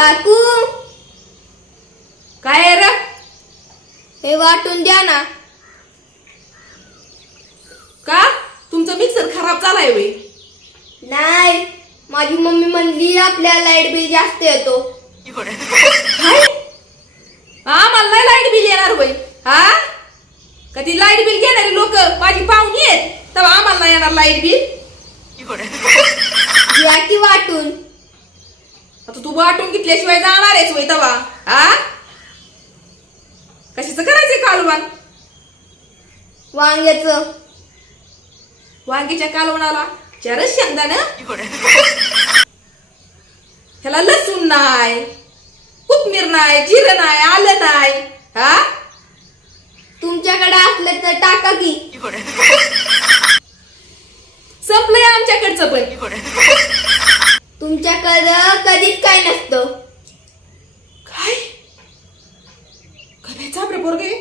काकू काय आहे रे? हे वाटून द्या ना. का तुमचा मिक्सर खराब झालाय वे? नाही, माझी मम्मी म्हणली आपल्या लाईट बिल जास्त येतो. काय? आम्हाला नाही लाईट बिल येणार होय? हा, का ती लाईट बिल घेणारी लोक माझी पाहुणी आहेत तेव्हा आम्हाला नाही येणार लाईट बिल? द्या की वाटून. आता तू वाटून घेतल्याशिवाय जाणार आहेस होय तेव्हा? हा, कशाचं करायचंय कालवण? वांग्याचं. वांगीच्या कालवणाला चारच शेंगदाणं? ह्याला लसूण नाही, कोथमीर नाही, जिरं नाही, आलं नाही. हा, तुमच्याकडे असलं तर टाका की. संपलंय आमच्याकडचं पण. तुमच्याकडं कधीच काय नसतं. काय? खरंच आपलं पोरगे